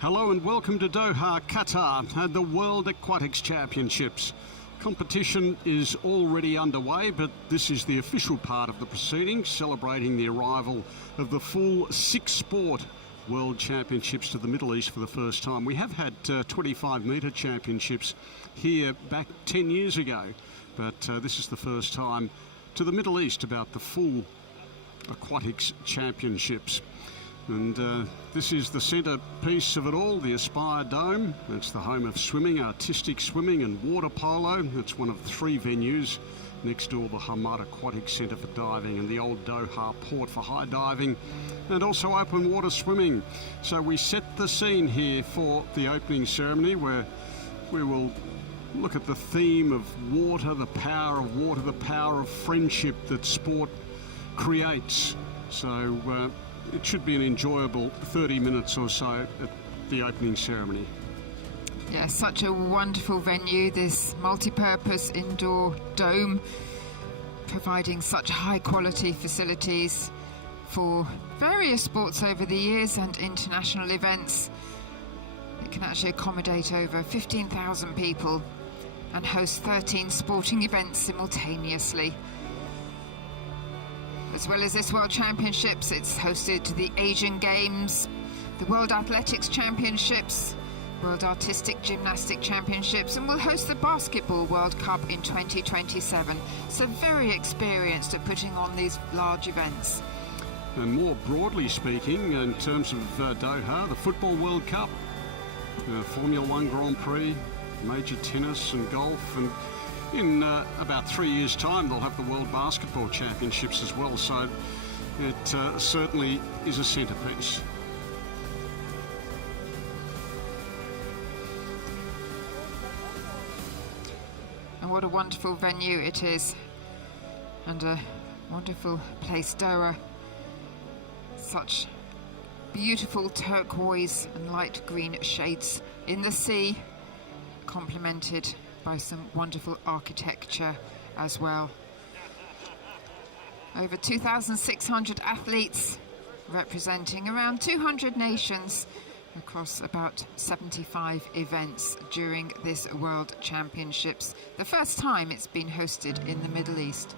Hello and welcome to Doha, Qatar, and the World Aquatics Championships. Competition is already underway, but this is the official part of the proceedings, celebrating the arrival of the full six-sport World Championships to the Middle East for the first time. We have had 25-metre championships here back 10 years ago, but this is the first time to the Middle East about the full Aquatics Championships. And this is the centrepiece of it all, the Aspire Dome. It's the home of swimming, artistic swimming and water polo. It's one of three venues. Next door, the Hamad Aquatic Centre for diving and the old Doha Port for high diving, and also open water swimming. So we set the scene here for the opening ceremony, where we will look at the theme of water, the power of friendship that sport creates. So it should be an enjoyable 30 minutes or so at the opening ceremony. Yeah, such a wonderful venue, this multi-purpose indoor dome, providing such high quality facilities for various sports over the years and international events. It can actually accommodate over 15,000 people and host 13 sporting events simultaneously. As well as this World Championships, it's hosted the Asian Games, the World Athletics Championships, World Artistic Gymnastic Championships, and will host the Basketball World Cup in 2027. So very experienced at putting on these large events. And more broadly speaking, in terms of Doha, the Football World Cup, Formula One Grand Prix, major tennis and golf, and in about 3 years' time they'll have the World Basketball Championships as well, so it certainly is a centrepiece. And what a wonderful venue it is, and a wonderful place, Doha. Such beautiful turquoise and light green shades in the sea, complemented by some wonderful architecture as well. Over 2,600 athletes representing around 200 nations across about 75 events during this World Championships, the first time it's been hosted in the Middle East.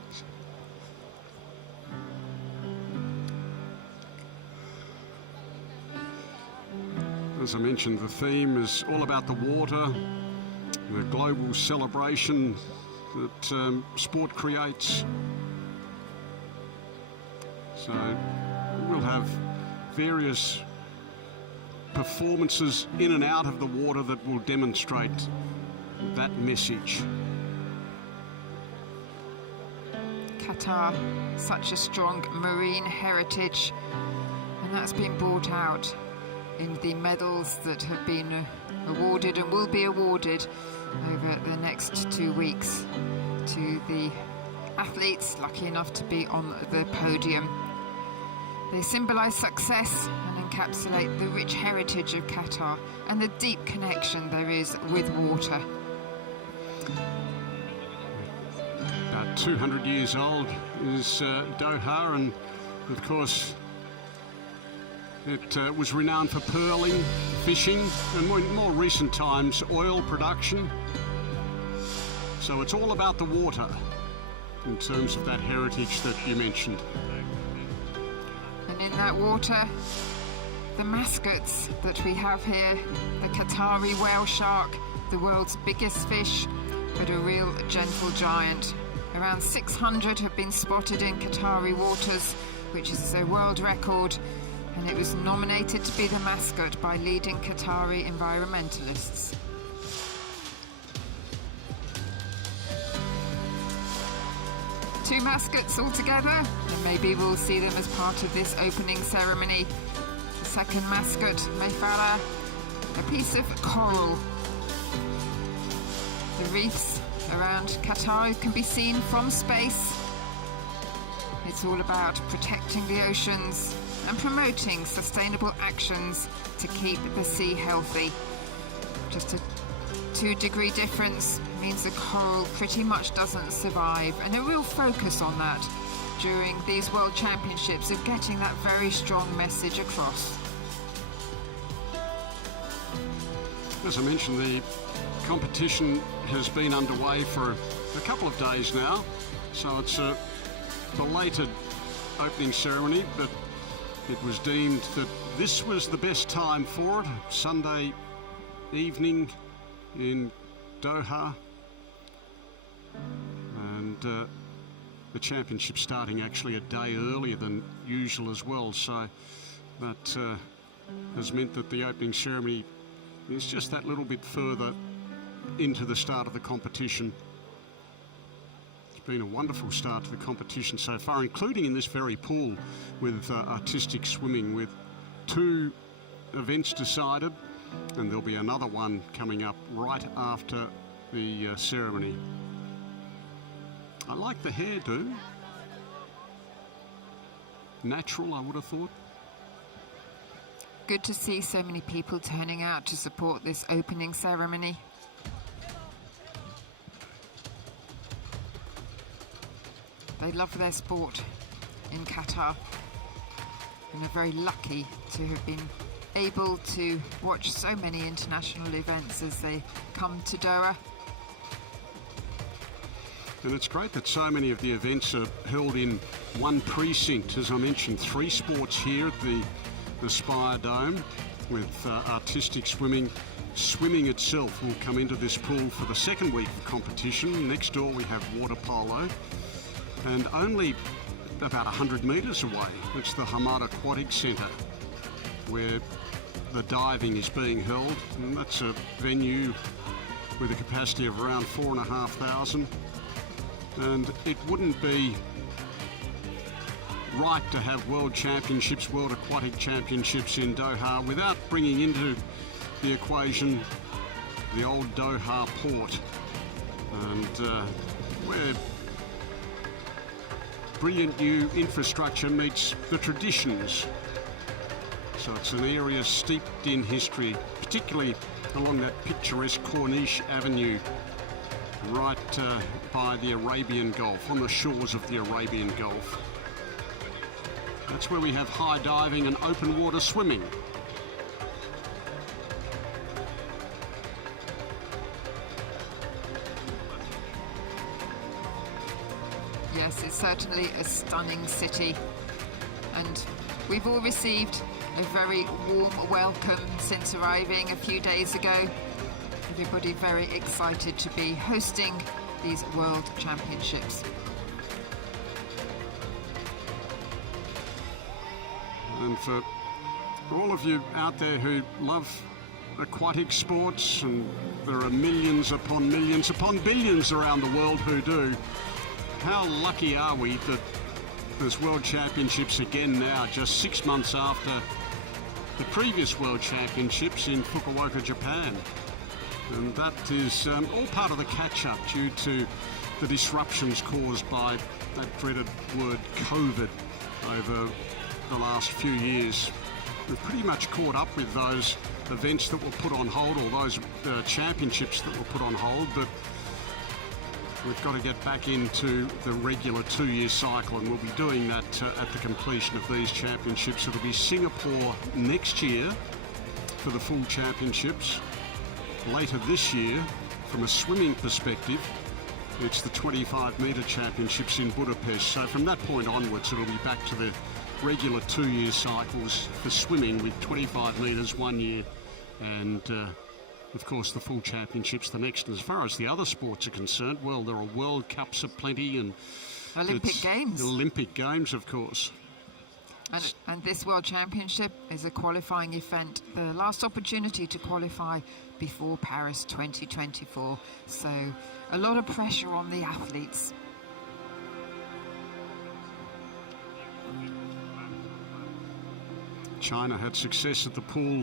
As I mentioned, the theme is all about the water, the global celebration that sport creates. So we'll have various performances in and out of the water that will demonstrate that message. Qatar, such a strong marine heritage, and that's been brought out in the medals that have been awarded and will be awarded over the next 2 weeks to the athletes lucky enough to be on the podium. They symbolise success and encapsulate the rich heritage of Qatar and the deep connection there is with water. About 200 years old is Doha, and of course it was renowned for pearling, fishing, and in more recent times, oil production. So it's all about the water in terms of that heritage that you mentioned. And in that water, the mascots that we have here, the Qatari whale shark, the world's biggest fish, but a real gentle giant. Around 600 have been spotted in Qatari waters, which is a world record, and it was nominated to be the mascot by leading Qatari environmentalists. Two mascots altogether, and maybe we'll see them as part of this opening ceremony. The second mascot, Mayfara, a piece of coral. The reefs around Qatar can be seen from space. It's all about protecting the oceans and promoting sustainable actions to keep the sea healthy. Just a 2-degree difference means the coral pretty much doesn't survive, and a real focus on that during these World Championships of getting that very strong message across. As I mentioned, the competition has been underway for a couple of days now, so it's a belated opening ceremony, but it was deemed that this was the best time for it. Sunday evening in Doha, and the championship starting actually a day earlier than usual as well, so that has meant that the opening ceremony is just that little bit further into the start of the competition. It's been a wonderful start to the competition so far, including in this very pool with artistic swimming, with 2 events decided, and there'll be another one coming up right after the ceremony. I like the hairdo. Natural, I would have thought. Good to see so many people turning out to support this opening ceremony. They love their sport in Qatar and are very lucky to have been able to watch so many international events as they come to Doha. And it's great that so many of the events are held in one precinct. As I mentioned, 3 sports here at the Spire Dome with artistic swimming. Swimming itself will come into this pool for the second week of competition. Next door we have water polo, and only about 100 metres away it's the World Aquatics Centre where the diving is being held, and that's a venue with a capacity of around 4,500, and it wouldn't be right to have World Aquatic Championships in Doha without bringing into the equation the old Doha port, and where brilliant new infrastructure meets the traditions. So it's an area steeped in history, particularly along that picturesque Corniche Avenue, right by the Arabian Gulf, on the shores of the Arabian Gulf. That's where we have high diving and open water swimming. Yes, it's certainly a stunning city, and we've all received a very warm welcome since arriving a few days ago. Everybody very excited to be hosting these World Championships. And for all of you out there who love aquatic sports, and there are millions upon billions around the world who do, how lucky are we that there's World Championships again now, just 6 months after the previous World Championships in Fukuoka, Japan. And that is all part of the catch-up due to the disruptions caused by that dreaded word COVID over the last few years. We've pretty much caught up with those events that were put on hold, or those championships that were put on hold, but we've got to get back into the regular 2-year cycle, and we'll be doing that at the completion of these championships. It'll be Singapore next year for the full championships. Later this year, from a swimming perspective, it's the 25-metre championships in Budapest. So from that point onwards, it'll be back to the regular 2-year cycles for swimming, with 25 metres 1 year, and of course the full championships the next. As far as the other sports are concerned, well, there are World Cups aplenty, and Olympic Games. Olympic Games, of course. And this World Championship is a qualifying event, the last opportunity to qualify before Paris 2024. So a lot of pressure on the athletes. China had success at the pool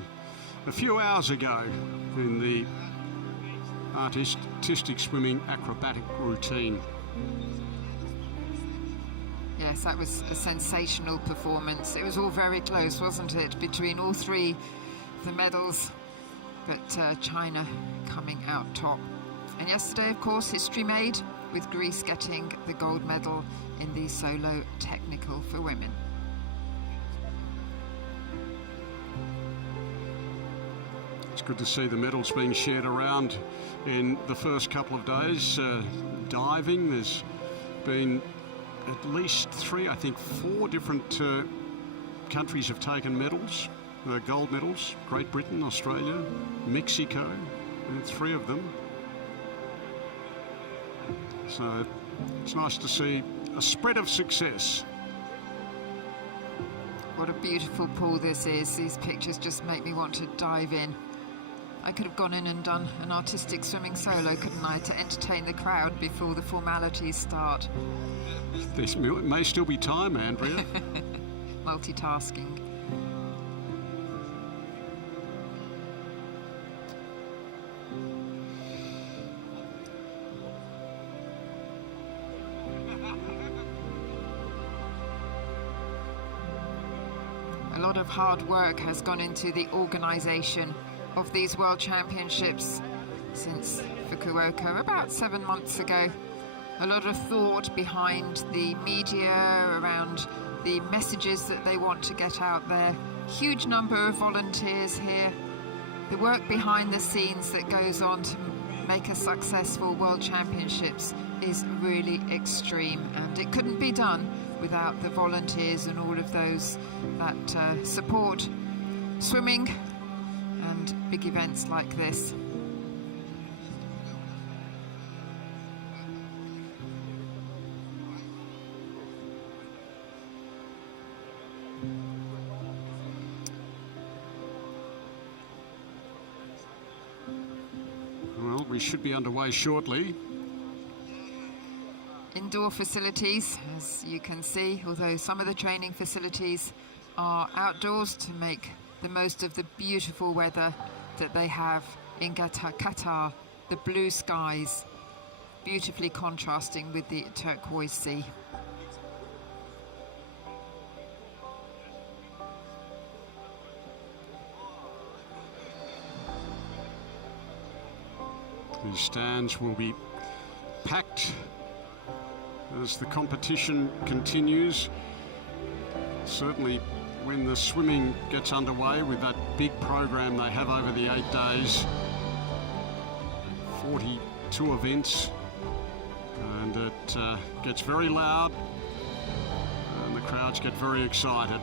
a few hours ago in the artistic swimming acrobatic routine. Yes, that was a sensational performance. It was all very close, wasn't it, between all 3 the medals, but China coming out top. And yesterday, of course, history made, with Greece getting the gold medal in the solo technical for women. It's Good to see the medals being shared around in the first couple of days. Diving, there's been at least 3, I think 4 different countries have taken medals, gold medals. Great Britain, Australia, Mexico, and 3 of them. So it's nice to see a spread of success. What a beautiful pool this is. These pictures just make me want to dive in. I could have gone in and done an artistic swimming solo, couldn't I, to entertain the crowd before the formalities start. There may still be time, Andrea. Multitasking. A lot of hard work has gone into the organisation of these World Championships since Fukuoka about 7 months ago. A lot of thought behind the media around the messages that they want to get out there. Huge number of volunteers here. The work behind the scenes that goes on to make a successful World Championships is really extreme, and it couldn't be done without the volunteers and all of those that support swimming and big events like this. Well, we should be underway shortly. Indoor facilities, as you can see, although some of the training facilities are outdoors to make the most of the beautiful weather that they have in Qatar, the blue skies, beautifully contrasting with the turquoise sea. The stands will be packed as the competition continues. Certainly when the swimming gets underway with that big program they have over the 8 days, 42 events, and it gets very loud and the crowds get very excited.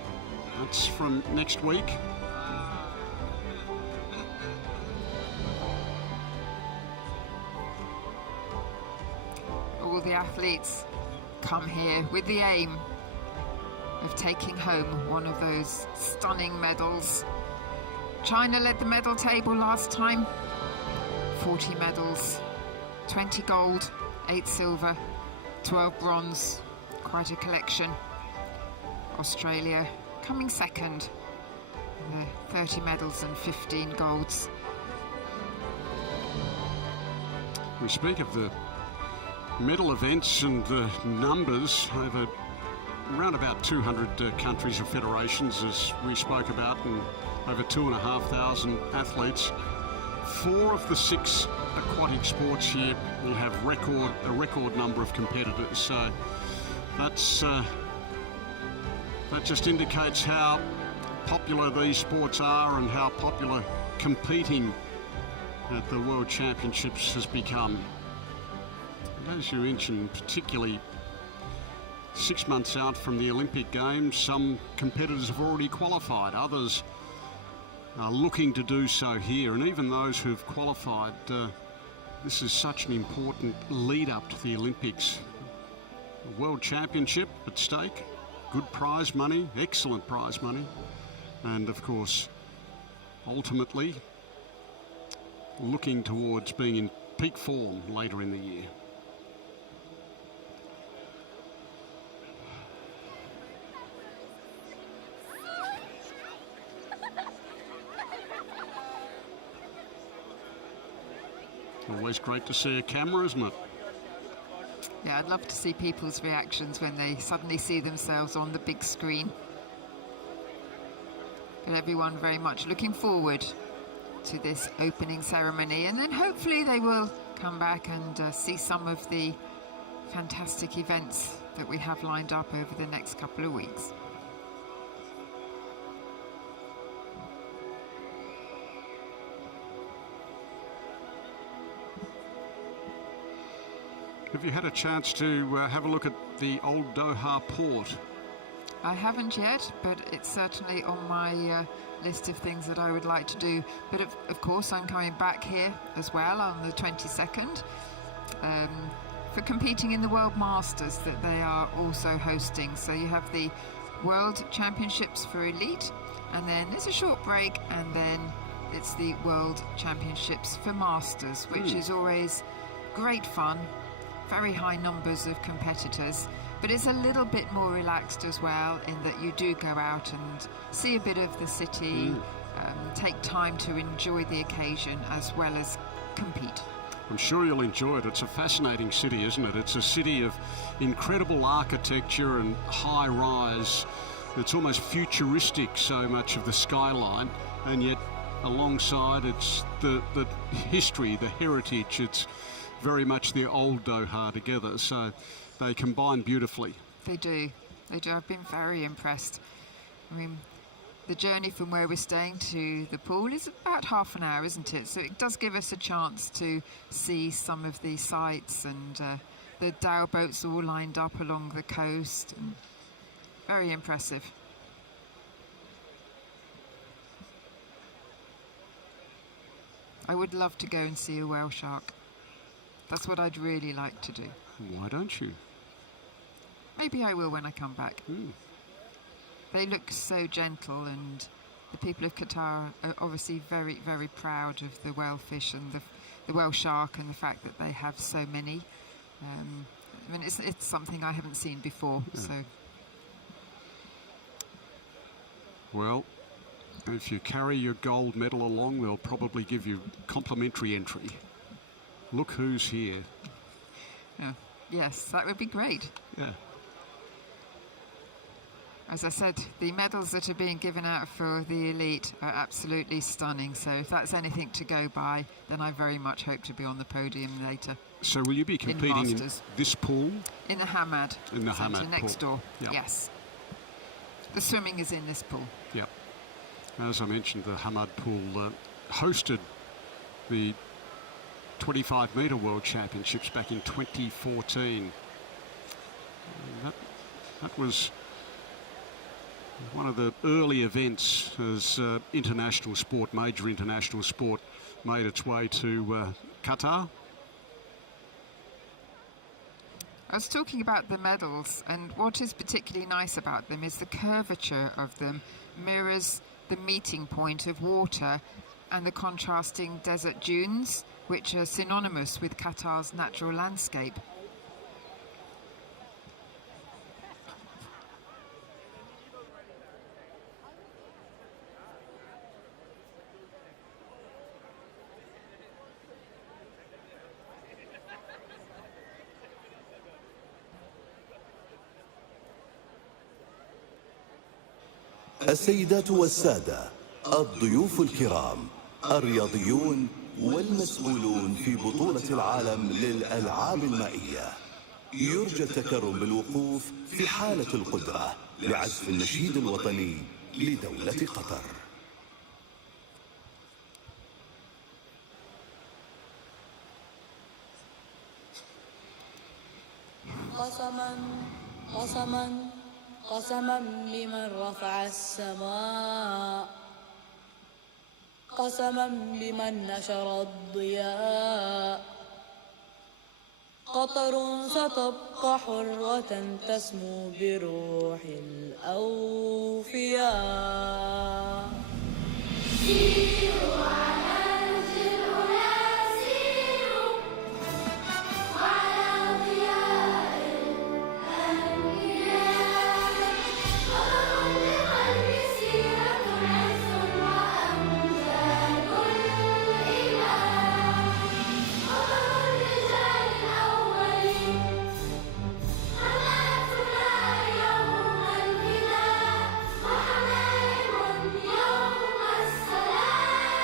That's from next week. All the athletes come here with the aim of taking home one of those stunning medals. China led the medal table last time. 40 medals, 20 gold, 8 silver, 12 bronze, quite a collection. Australia coming second, 30 medals and 15 golds. We speak of the medal events and the numbers over around about 200 countries or federations, as we spoke about, and over 2,500 athletes. 4 of the 6 aquatic sports here will have a record number of competitors. So that's that just indicates how popular these sports are and how popular competing at the World Championships has become. And as you mentioned, particularly 6 months out from the Olympic Games, some competitors have already qualified, others are looking to do so here, and even those who've qualified, this is such an important lead up to the Olympics. A World Championship at stake, good prize money, excellent prize money, and of course ultimately looking towards being in peak form later in the year. Always great to see a camera, isn't it? Yeah, I'd love to see people's reactions when they suddenly see themselves on the big screen. But everyone very much looking forward to this opening ceremony, and then hopefully they will come back and see some of the fantastic events that we have lined up over the next couple of weeks. Have you had a chance to have a look at the old Doha port? I haven't yet, but it's certainly on my list of things that I would like to do. But of course, I'm coming back here as well on the 22nd for competing in the World Masters that they are also hosting. So you have the World Championships for Elite, and then there's a short break, and then it's the World Championships for Masters, which is always great fun, very high numbers of competitors, but it's a little bit more relaxed as well in that you do go out and see a bit of the city, take time to enjoy the occasion as well as compete. I'm sure you'll enjoy it. It's a fascinating city, isn't it? It's a city of incredible architecture and high rise. It's almost futuristic, so much of the skyline, and yet alongside it's the history, the heritage. It's very much the old Doha together, so they combine beautifully. They do. I've been very impressed. I mean, the journey from where we're staying to the pool is about half an hour, isn't it? So it does give us a chance to see some of the sights, and the dhow boats all lined up along the coast. And very impressive. I would love to go and see a whale shark. That's what I'd really like to do. Why don't you? Maybe I will when I come back. They look so gentle, and the people of Qatar are obviously very, very proud of the whalefish and the whale shark, and the fact that they have so many. I mean, it's something I haven't seen before. So, well, if you carry your gold medal along, they'll probably give you complimentary entry. Look who's here. Yes, that would be great. Yeah. As I said, the medals that are being given out for the elite are absolutely stunning. So if that's anything to go by, then I very much hope to be on the podium later. So will you be competing in this pool? In the Hamad. In the Hamad next pool. door. Yep. Yes. The swimming is in this pool. Yep. As I mentioned, the Hamad pool hosted the 25-metre World Championships back in 2014. That was one of the early events as international sport, major international sport, made its way to Qatar. I was talking about the medals, and what is particularly nice about them is the curvature of them mirrors the meeting point of water and the contrasting desert dunes, which are synonymous with Qatar's natural landscape. السيدات والسادة، الضيوف الكرام، الرياضيون والمسؤولون في بطولة العالم للألعاب المائية، يرجى التكرم بالوقوف في حالة القدرة لعزف النشيد الوطني لدولة قطر. قسما قسما قسما بمن رفع السماء، قسما بمن نشر الضياء، قطر ستبقى حرة تسمو بروح الأوفياء. سيروا على الجبال سيروا وعلى ضياء الأنبياء، قطر لقلب سيرة عز وأمجاد الإله، قطر الرجال الأولين، حماتنا يوم الفداء وحمائم يوم السلام.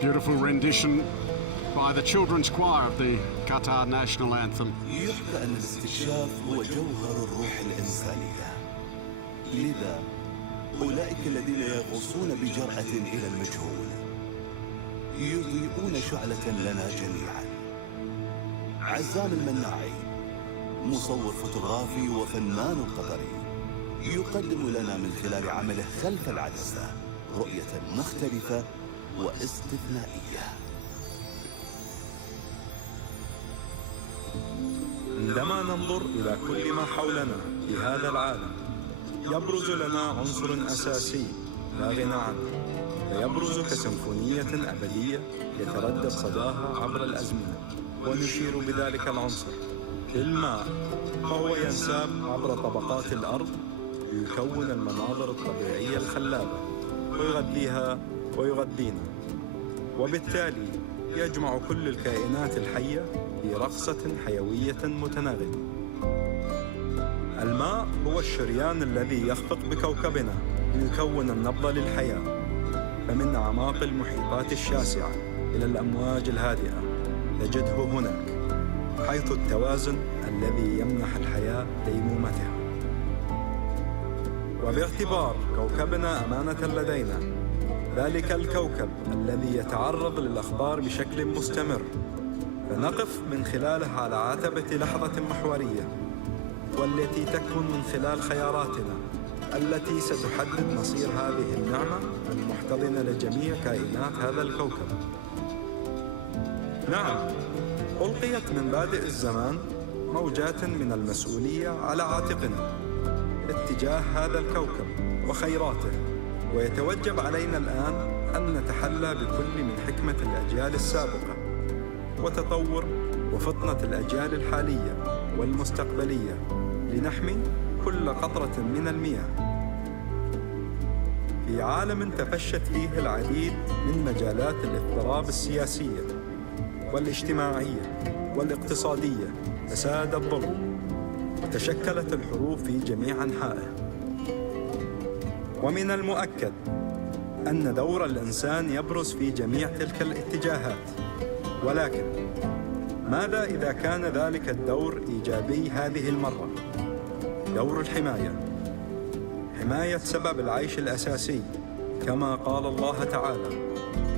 Beautiful rendition by the children's choir of the Qatar national anthem. يحكى أن الاستكشاف هو جوهر الروح الإنسانية. لذا أولئك الذين يغوصون بجرأة إلى المجهول يضيئون شعلة لنا جميعا. عزام المناعي مصور فوتوغرافي وفنان قطري يقدم لنا من خلال عمله خلف العدسة رؤية مختلفة واستثنائية. عندما ننظر إلى كل ما حولنا في هذا العالم يبرز لنا عنصر أساسي لا غنى عنه، فيبرز كسيمفونية أبدية يتردد صداها عبر الأزمنة، ونشير بذلك العنصر للماء، فهو ينساب عبر طبقات الأرض ليكون المناظر الطبيعية الخلابة ويغذيها ويغذينا، وبالتالي يجمع كل الكائنات الحية في رقصة حيوية متناغمة. الماء هو الشريان الذي يخفق بكوكبنا ليكون النبض للحياة، فمن أعماق المحيطات الشاسعة إلى الأمواج الهادئة تجده هناك، حيث التوازن الذي يمنح الحياة ديمومتها. وباعتبار كوكبنا أمانة لدينا، ذلك الكوكب الذي يتعرض للأخبار بشكل مستمر، فنقف من خلالها على عتبة لحظة محورية، والتي تكمن من خلال خياراتنا التي ستحدد مصير هذه النعمة المحتضنة لجميع كائنات هذا الكوكب. نعم، ألقيت من بادئ الزمان موجات من المسؤولية على عاتقنا اتجاه هذا الكوكب وخيراته، ويتوجب علينا الآن أن نتحلى بكل من حكمة الأجيال السابقة وتطور وفطنة الأجيال الحالية والمستقبلية لنحمي كل قطرة من المياه. في عالم تفشت فيه العديد من مجالات الاضطراب السياسية والاجتماعية والاقتصادية فساد الظلم، وتشكلت الحروب في جميع أنحائه. ومن المؤكد أن دور الإنسان يبرز في جميع تلك الاتجاهات، ولكن ماذا إذا كان ذلك الدور إيجابي هذه المرة؟ دور الحماية، حماية سبب العيش الأساسي، كما قال الله تعالى: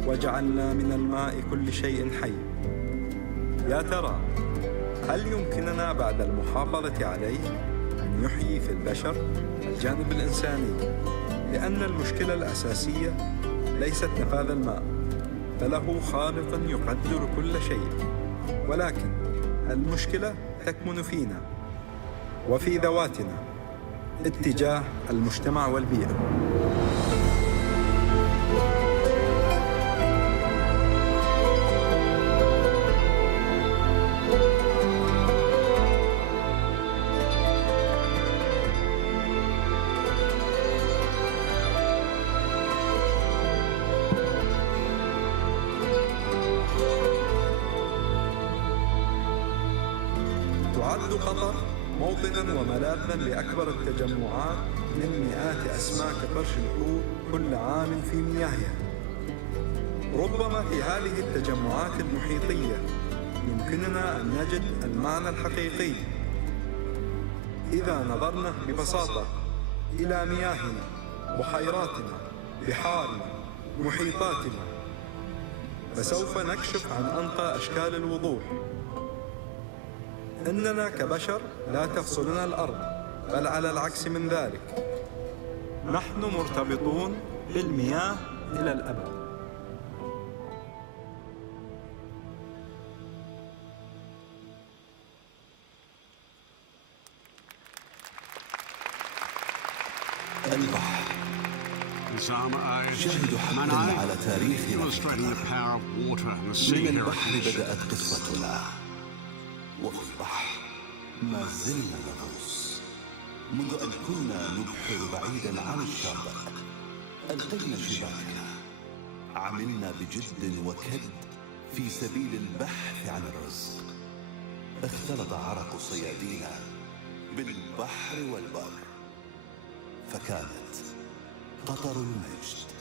وجعلنا من الماء كل شيء حي. يا ترى هل يمكننا بعد المحافظة عليه أن يحيي في البشر الجانب الإنساني؟ لأن المشكلة الأساسية ليست نفاذ الماء، فله خالق يقدر كل شيء، ولكن المشكلة تكمن فينا وفي ذواتنا اتجاه المجتمع والبيئة. تعد قطر موطنا وملاذا لأكبر التجمعات من مئات أسماك قرش الحوت كل عام في مياهها. ربما في هذه التجمعات المحيطية يمكننا أن نجد المعنى الحقيقي إذا نظرنا ببساطة إلى مياهنا، بحيراتنا، بحارنا، محيطاتنا، فسوف نكشف عن أنقى أشكال الوضوح. إننا كبشر لا تفصلنا الأرض، بل على العكس من ذلك، نحن مرتبطون بالمياه إلى الأبد. البحر شاهد حقا على تاريخنا في قطر. من البحر بدأت قصتنا، وفي البحر ما زلنا نغوص. منذ أن كنا نبحر بعيدا عن الشاطئ ألقينا شباكنا، عملنا بجد وكد في سبيل البحث عن الرزق. اختلط عرق صيادينا بالبحر والبر، فكانت قطر المجد.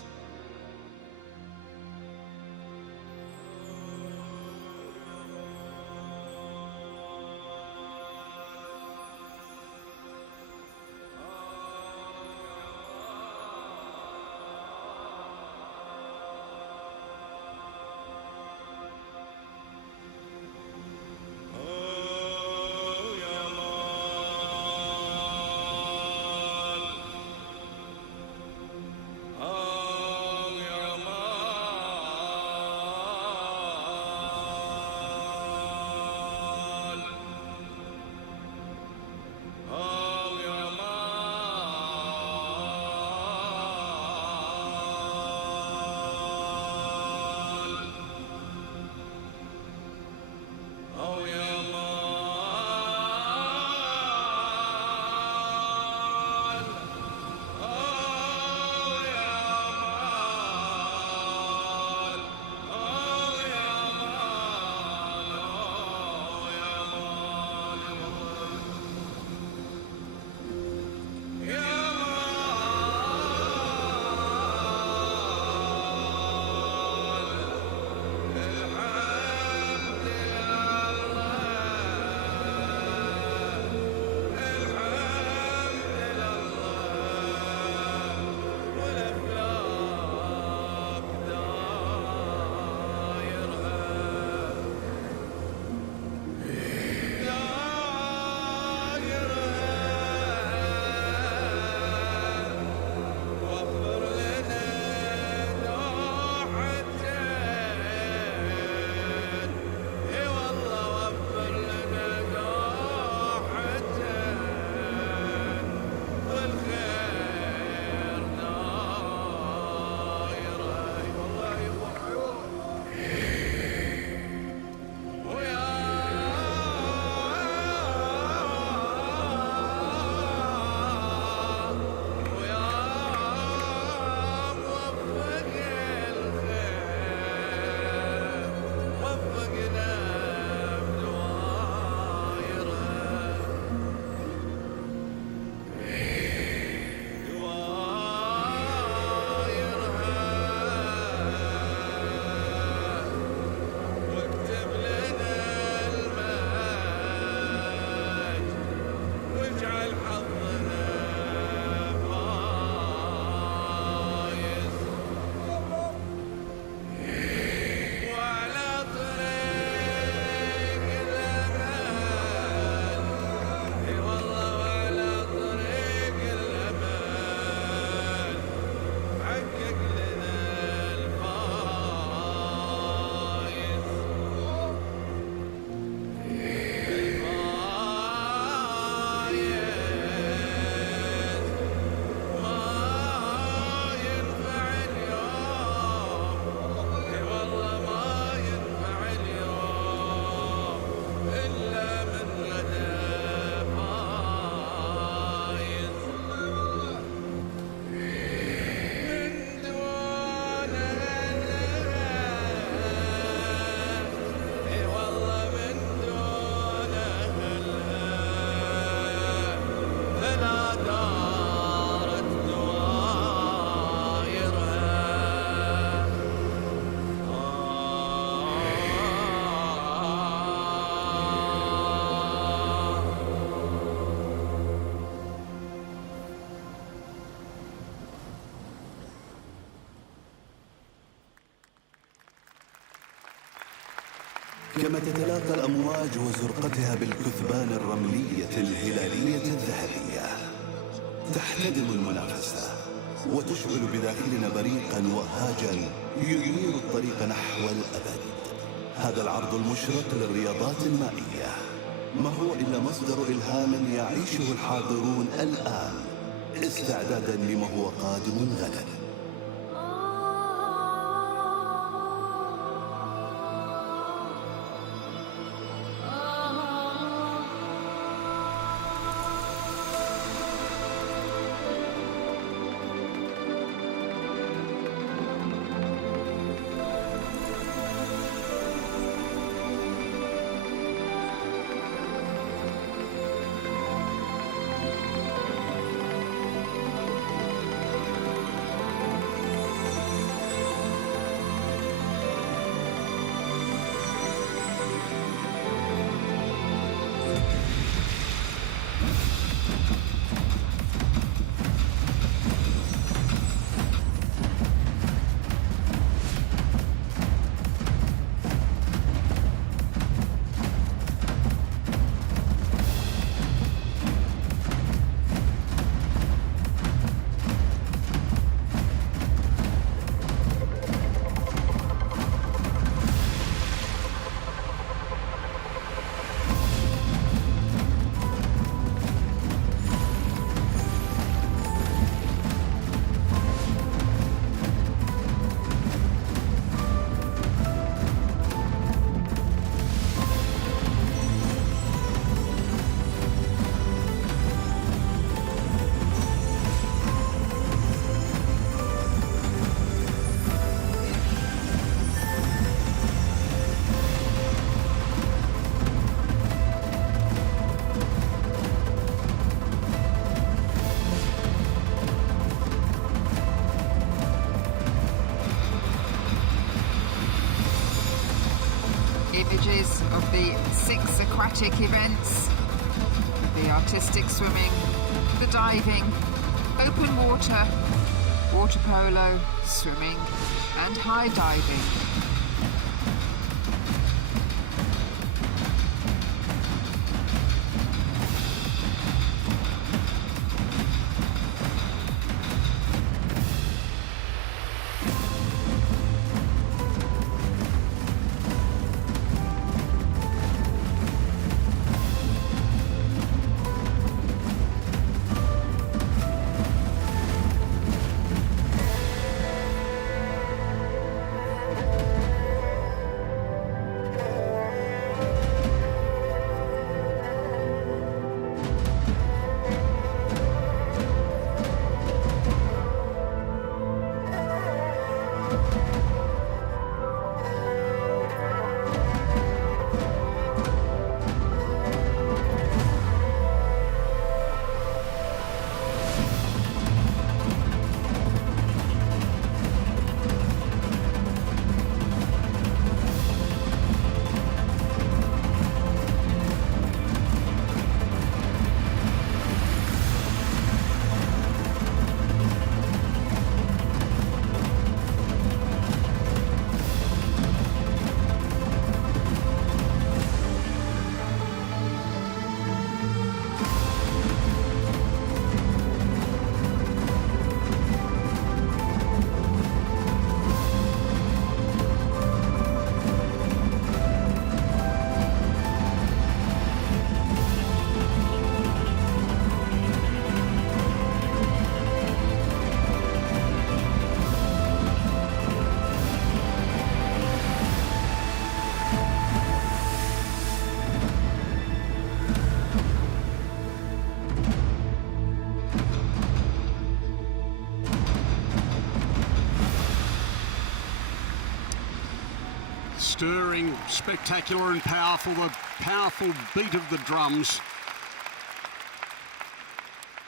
كما تتلاقى الأمواج وزرقتها بالكثبان الرملية الهلالية الذهبية. تحتدم المنافسة وتشعل بداخلنا بريقا وهاجا ينير الطريق نحو الأبد. هذا العرض المشرق للرياضات المائية ما هو إلا مصدر إلهام يعيشه الحاضرون الآن استعدادا لما هو قادم غدا. Images of the 6 aquatic events: the artistic swimming, the diving, open water, water polo, swimming and high diving. Stirring, spectacular and powerful, the powerful beat of the drums,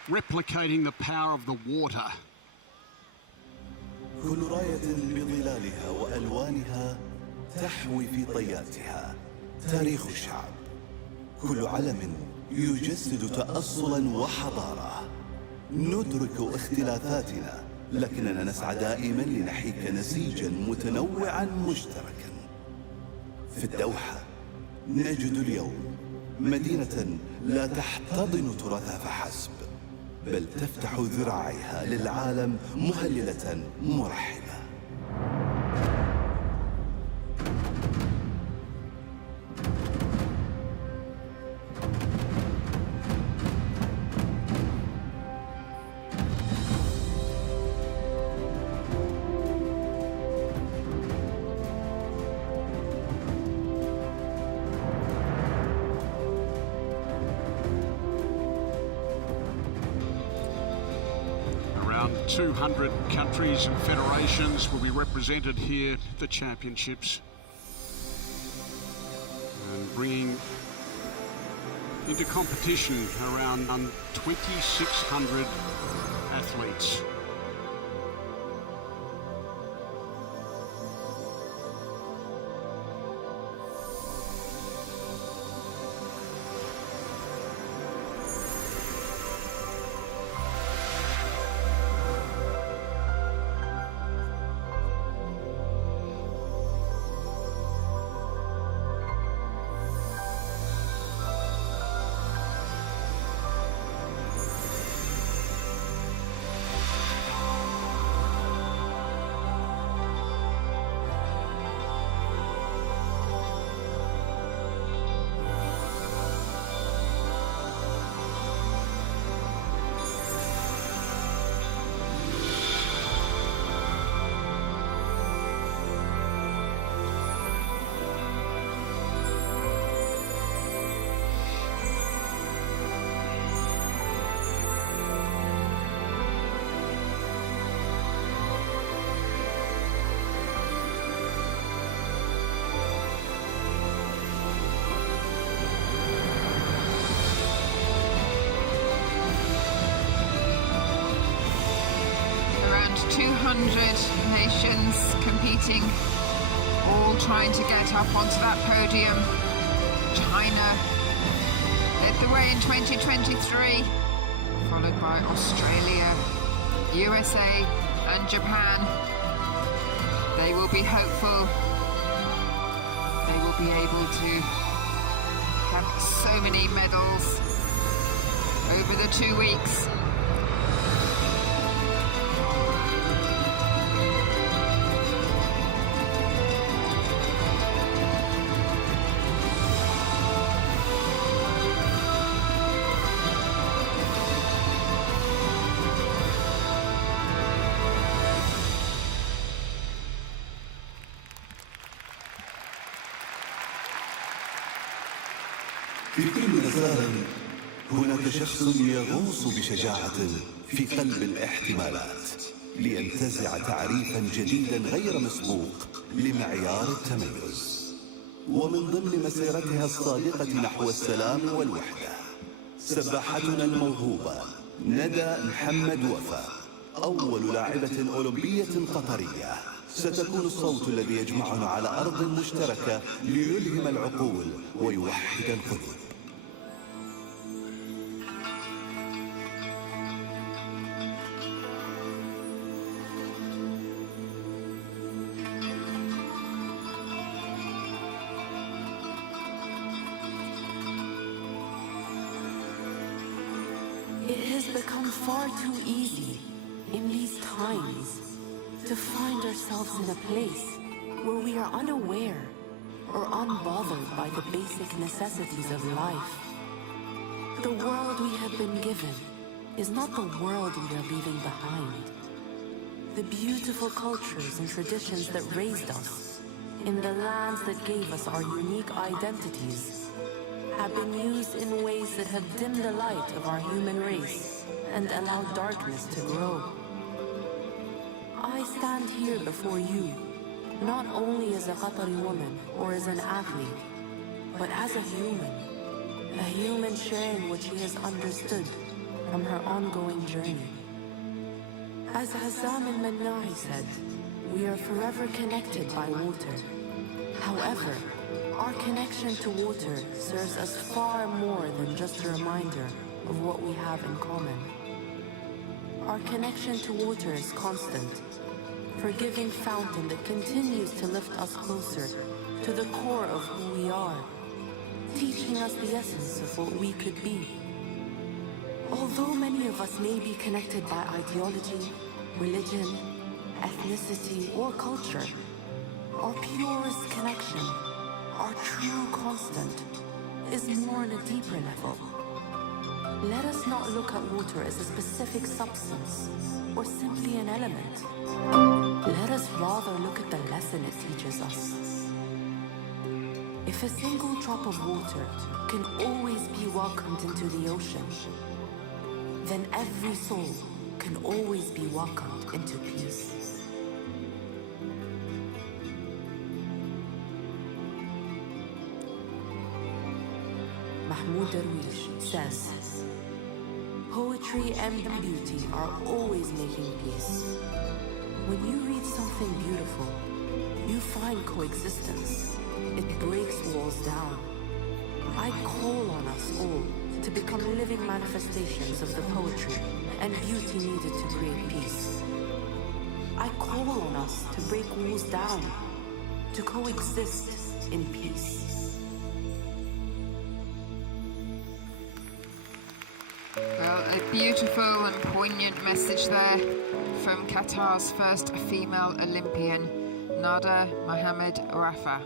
replicating the power of the water. كل راية بظلالها وألوانها تحوي في طياتها تاريخ الشعب. كل علم يجسد تأصلا وحضارة. ندرك اختلافاتنا لكننا نسعى دائما لنحيك نسيجا متنوعا مشتركا. في الدوحة نجد اليوم مدينة لا تحتضن تراثها فحسب، بل تفتح ذراعيها للعالم مهللة مرحبة. Around 200 countries and federations will be represented here at the championships, and bringing into competition around 2,600 athletes. Around 200 nations competing, all trying to get up onto that podium. China led the way in 2023, followed by Australia, USA and Japan. They will be hopeful. They will be able to have so many medals over the 2 weeks. في كل مزار هناك شخص يغوص بشجاعة في قلب الاحتمالات لينتزع تعريفا جديدا غير مسبوق لمعيار التميز. ومن ضمن مسيرتها الصادقة نحو السلام والوحدة، سباحتنا الموهوبة ندى محمد وفا، أول لاعبة أولمبية قطرية، ستكون الصوت الذي يجمعنا على أرض مشتركة ليلهم العقول ويوحد القلوب. It has become far too easy in these times to find ourselves in a place where we are unaware or unbothered by the basic necessities of life. The world we have been given is not the world we are leaving behind. The beautiful cultures and traditions that raised us in the lands that gave us our unique identities have been used in ways that have dimmed the light of our human race and allowed darkness to grow. I stand here before you, not only as a Qatari woman or as an athlete, but as a human sharing what she has understood from her ongoing journey. As Hassam al-Manna'i said, we are forever connected by water. However, our connection to water serves us far more than just a reminder of what we have in common. Our connection to water is constant, forgiving fountain that continues to lift us closer to the core of who we are, teaching us the essence of what we could be. Although many of us may be connected by ideology, religion, ethnicity, or culture, our purest connection, our true constant, is more on a deeper level. Let us not look at water as a specific substance or simply an element. Let us rather look at the lesson it teaches us. If a single drop of water can always be welcomed into the ocean, then every soul can always be welcomed into peace. Mahmoud Darwish says, poetry and beauty are always making peace. When you read something beautiful, you find coexistence. It breaks walls down. I call on us all to become living manifestations of the poetry and beauty needed to create peace. I call on us to break walls down, to coexist in peace. Well, a beautiful and poignant message there from Qatar's first female Olympian, Nada Mohamed Rafa.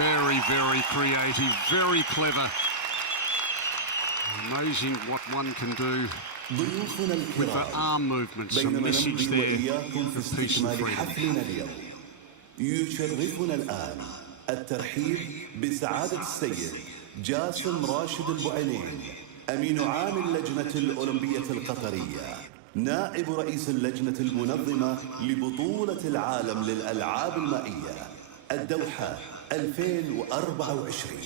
Very, very creative, very clever. Amazing what one can do ضيوفنا with the الكرام، arm movements. A بينما message نمضي there وإياكم في of peace and استكمال freedom. حفلنا اليوم، يشرفنا الآن الترحيب بسعادة السيد جاسم راشد البعينين، أمين عام اللجنة الأولمبية القطرية، نائب رئيس اللجنة المنظمة لبطولة العالم للألعاب المائية الدوحة 2024.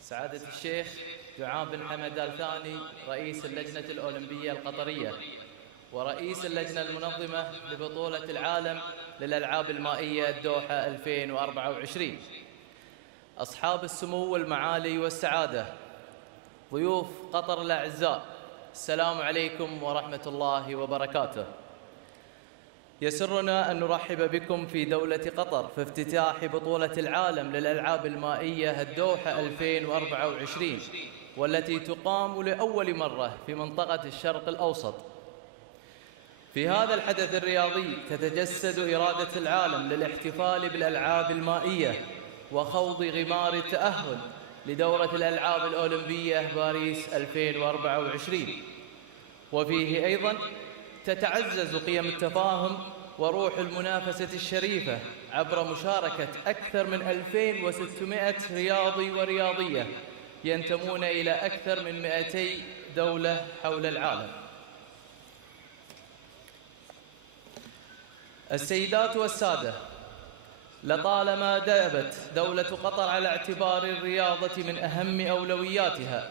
سعادة الشيخ جعان بن حمد آل ثاني رئيس اللجنة الأولمبية القطرية ورئيس اللجنة المنظمة لبطولة العالم للألعاب المائية الدوحة 2024. أصحاب السمو والمعالي والسعادة، ضيوف قطر الأعزاء، السلام عليكم ورحمة الله وبركاته. يسرنا أن نرحب بكم في دولة قطر في افتتاح بطولة العالم للألعاب المائية الدوحة 2024، والتي تقام لأول مرة في منطقة الشرق الأوسط. في هذا الحدث الرياضي تتجسد إرادة العالم للاحتفال بالألعاب المائية وخوض غمار التأهل لدورة الألعاب الأولمبية باريس 2024، وفيه أيضاً تتعزز قيم التفاهم وروح المنافسة الشريفة عبر مشاركة أكثر من 2600 رياضي ورياضية ينتمون إلى أكثر من 200 دولة حول العالم. السيدات والسادة، لطالما دأبت دولة قطر على اعتبار الرياضة من أهم أولوياتها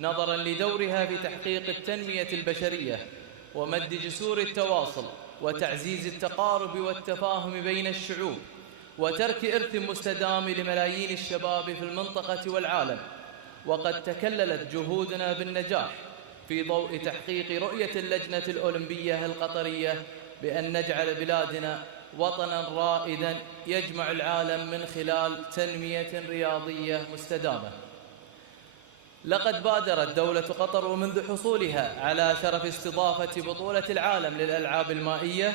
نظراً لدورها في تحقيق التنمية البشرية ومد جسور التواصل وتعزيز التقارب والتفاهم بين الشعوب وترك إرث مستدام لملايين الشباب في المنطقة والعالم. وقد تكللت جهودنا بالنجاح في ضوء تحقيق رؤية اللجنة الأولمبية القطرية بأن نجعل بلادنا وطناً رائداً يجمع العالم من خلال تنمية رياضية مستدامة. لقد بادرت دولة قطر ومنذ حصولها على شرف استضافة بطولة العالم للألعاب المائية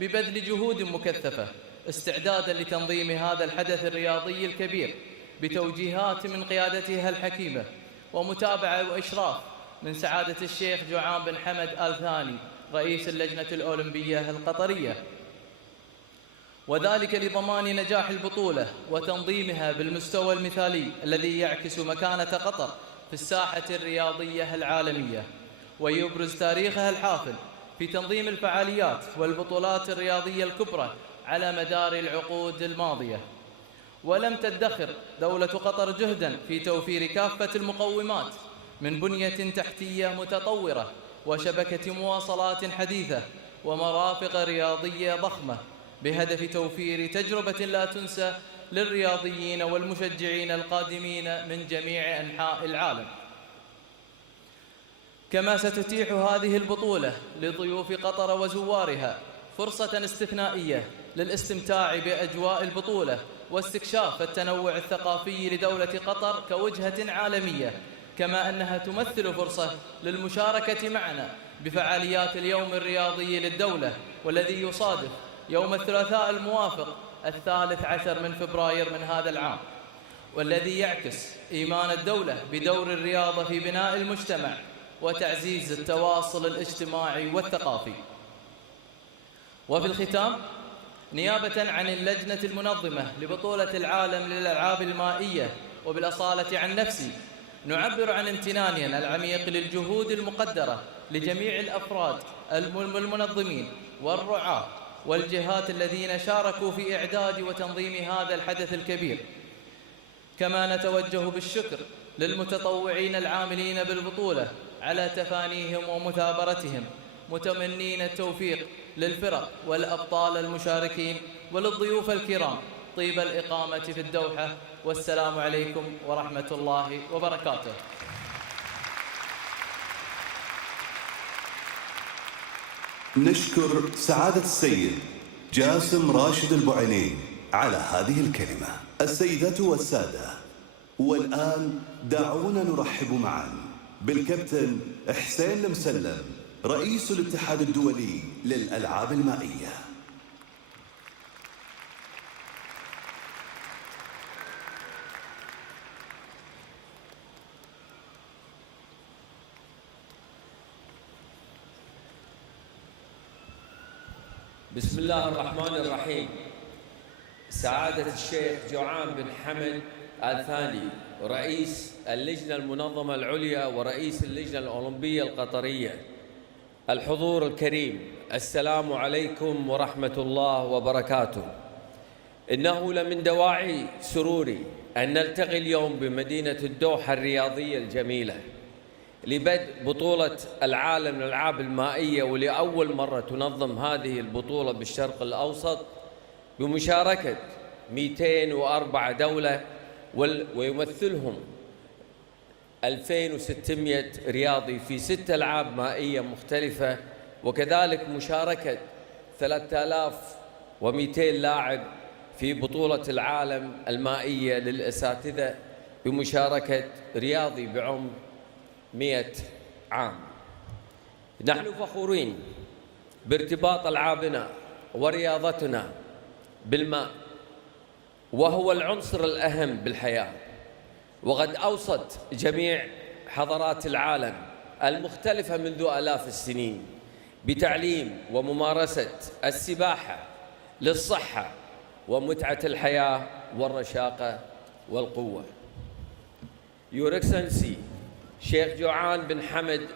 ببذل جهود مكثفة استعداداً لتنظيم هذا الحدث الرياضي الكبير بتوجيهات من قيادتها الحكيمة ومتابعة وإشراف من سعادة الشيخ جعان بن حمد آل ثاني رئيس اللجنة الأولمبية القطرية، وذلك لضمان نجاح البطولة وتنظيمها بالمستوى المثالي الذي يعكس مكانة قطر في الساحة الرياضية العالمية ويبرز تاريخها الحافل في تنظيم الفعاليات والبطولات الرياضية الكبرى على مدار العقود الماضية. ولم تدخر دولة قطر جهداً في توفير كافة المقومات من بنية تحتية متطورة وشبكة مواصلات حديثة ومرافق رياضية ضخمة بهدف توفير تجربة لا تنسى للرياضيين والمشجعين القادمين من جميع أنحاء العالم. كما ستتيح هذه البطولة لضيوف قطر وزوارها فرصة استثنائية للاستمتاع بأجواء البطولة واستكشاف التنوع الثقافي لدولة قطر كوجهة عالمية، كما أنها تمثل فرصة للمشاركة معنا بفعاليات اليوم الرياضي للدولة، والذي يصادف يوم الثلاثاء الموافق 13 من فبراير من هذا العام، والذي يعكس إيمان الدولة بدور الرياضة في بناء المجتمع وتعزيز التواصل الاجتماعي والثقافي. وفي الختام، نيابة عن اللجنة المنظمة لبطولة العالم للألعاب المائية وبالأصالة عن نفسي، نعبر عن امتناننا العميق للجهود المقدرة لجميع الأفراد المنظمين والرعاة والجهات الذين شاركوا في إعداد وتنظيم هذا الحدث الكبير. كما نتوجه بالشكر للمتطوعين العاملين بالبطولة على تفانيهم ومثابرتهم، متمنين التوفيق للفرق والأبطال المشاركين وللضيوف الكرام طيب الإقامة في الدوحة، والسلام عليكم ورحمة الله وبركاته. نشكر سعادة السيد جاسم راشد البعينين على هذه الكلمة. السيدات والسادة، والآن دعونا نرحب معا بالكابتن حسين المسلم رئيس الاتحاد الدولي للألعاب المائية. بسم الله الرحمن الرحيم. سعادة الشيخ جوعان بن حمد آل ثاني رئيس اللجنة المنظمة العليا ورئيس اللجنة الأولمبية القطرية، الحضور الكريم، السلام عليكم ورحمة الله وبركاته. إنه لمن دواعي سروري أن نلتقي اليوم بمدينة الدوحة الرياضية الجميلة لبدء بطولة العالم للألعاب المائية، ولأول مرة تنظم هذه البطولة بالشرق الأوسط بمشاركة 204 دولة ويمثلهم 2600 رياضي في 6 ألعاب مائية مختلفة، وكذلك مشاركة 3200 لاعب في بطولة العالم المائية للأساتذة بمشاركة رياضي بعمر 100 عام. نحن فخورين بارتباط ألعابنا ورياضتنا بالماء، وهو العنصر الأهم بالحياة، وقد أوصت جميع حضارات العالم المختلفة منذ آلاف السنين بتعليم وممارسة السباحة للصحة ومتعة الحياة والرشاقة والقوة. Your Excellency, Sheikh Joan bin Hamad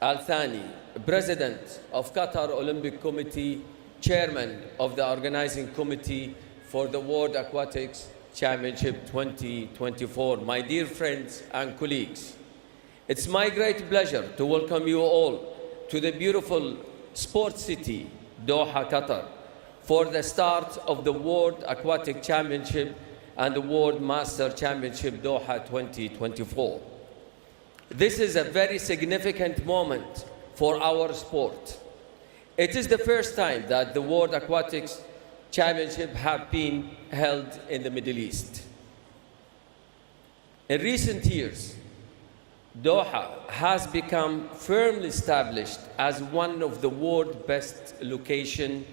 Al Thani, President of Qatar Olympic Committee, Chairman of the Organizing Committee for the World Aquatics Championship 2024, my dear friends and colleagues, it's my great pleasure to welcome you all to the beautiful sports city, Doha, Qatar, for the start of the World Aquatic Championship and the World Master Championship Doha 2024. This is a very significant moment for our sport. It is the first time that the World Aquatics Championship have been held in the Middle East. In recent years, Doha has become firmly established as one of the world's best locations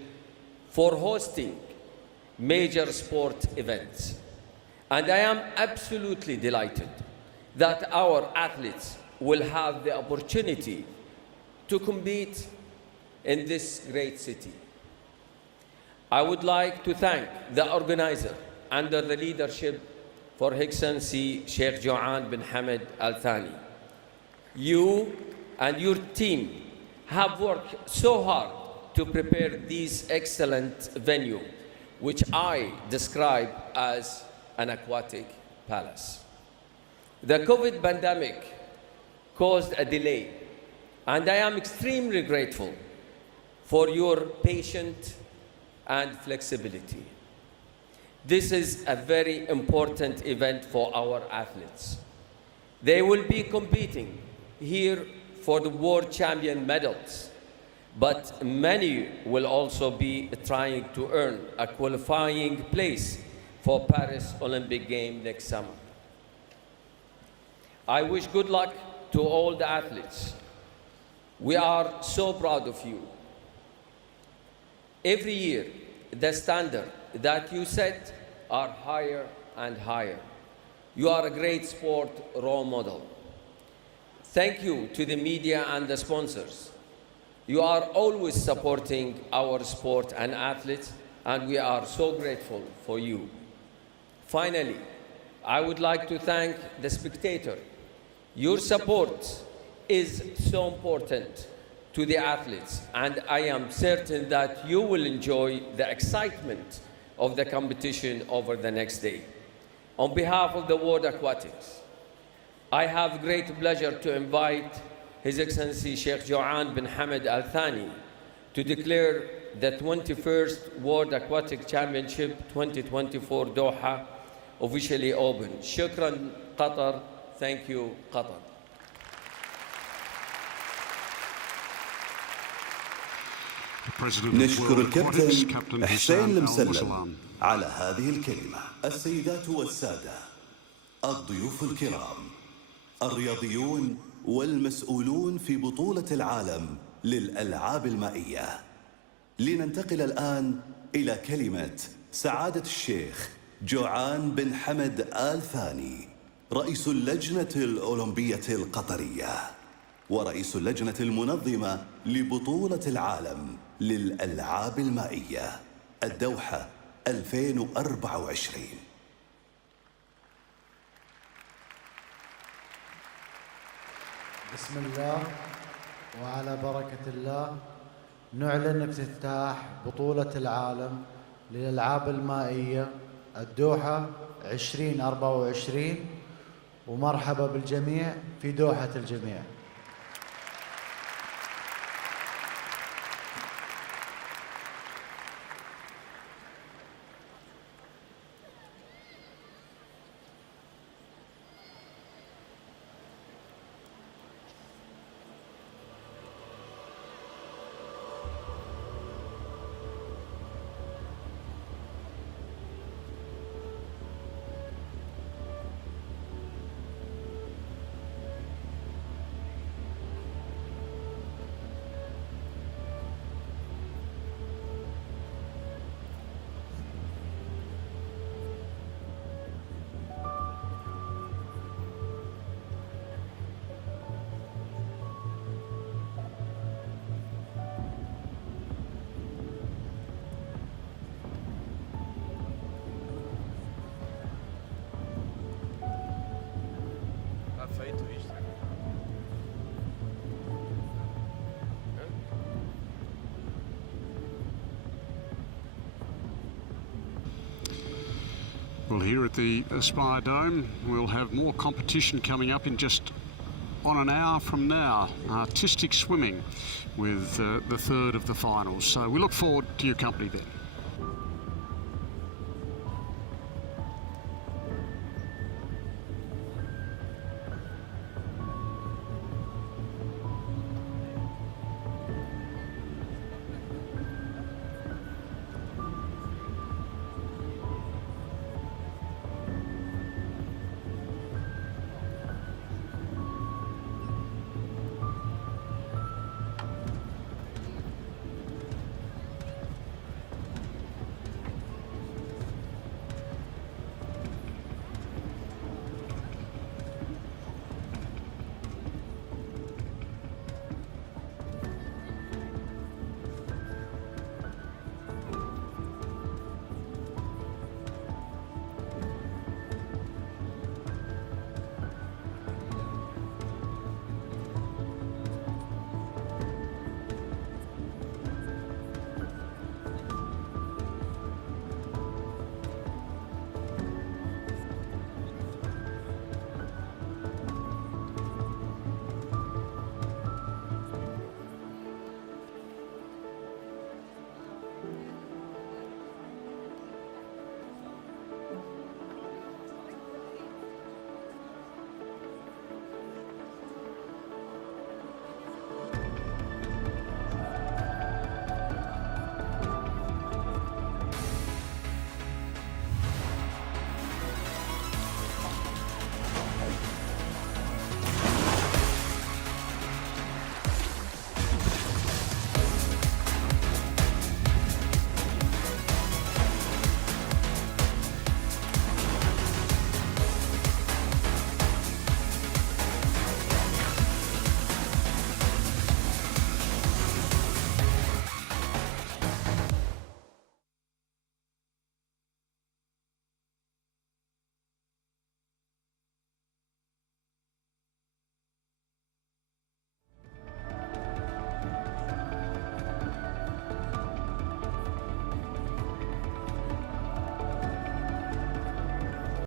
for hosting major sport events. And I am absolutely delighted that our athletes will have the opportunity to compete in this great city. I would like to thank the organizer under the leadership for His Excellency Sheikh Joan bin Hamad Al Thani. You and your team have worked so hard to prepare this excellent venue, which I describe as an aquatic palace. The COVID pandemic caused a delay, and I am extremely grateful for your patience and flexibility. This is a very important event for our athletes. They will be competing here for the world champion medals, but many will also be trying to earn a qualifying place for Paris Olympic Games next summer. I wish good luck to all the athletes. We are so proud of you. Every year, the standard that you set are higher and higher. You are a great sport role model. Thank you to the media and the sponsors. You are always supporting our sport and athletes, and we are so grateful for you. Finally, I would like to thank the spectator. Your support is so important to the athletes, and I am certain that you will enjoy the excitement of the competition over the next day. On behalf of the World Aquatics, I have great pleasure to invite His Excellency Sheikh Joan bin Hamad Al Thani to declare the 21st World Aquatic Championship 2024 Doha officially open. Shukran, Qatar. Thank you, Qatar. نشكر الكابتن حسين المسلم على هذه الكلمة. السيدات والسادة، الضيوف الكرام، الرياضيون والمسؤولون في بطولة العالم للألعاب المائية. لننتقل الآن إلى كلمة سعادة الشيخ جوعان بن حمد آل ثاني، رئيس اللجنة الأولمبية القطرية ورئيس اللجنة المنظمة لبطولة العالم للألعاب المائية الدوحة 2024. بسم الله وعلى بركة الله نعلن افتتاح بطولة العالم للألعاب المائية الدوحة 2024، ومرحبا بالجميع في دوحة الجميع. Well, here at the Aspire Dome, we'll have more competition coming up in just on an hour from now. Artistic swimming with the third of the finals. So we look forward to your company then.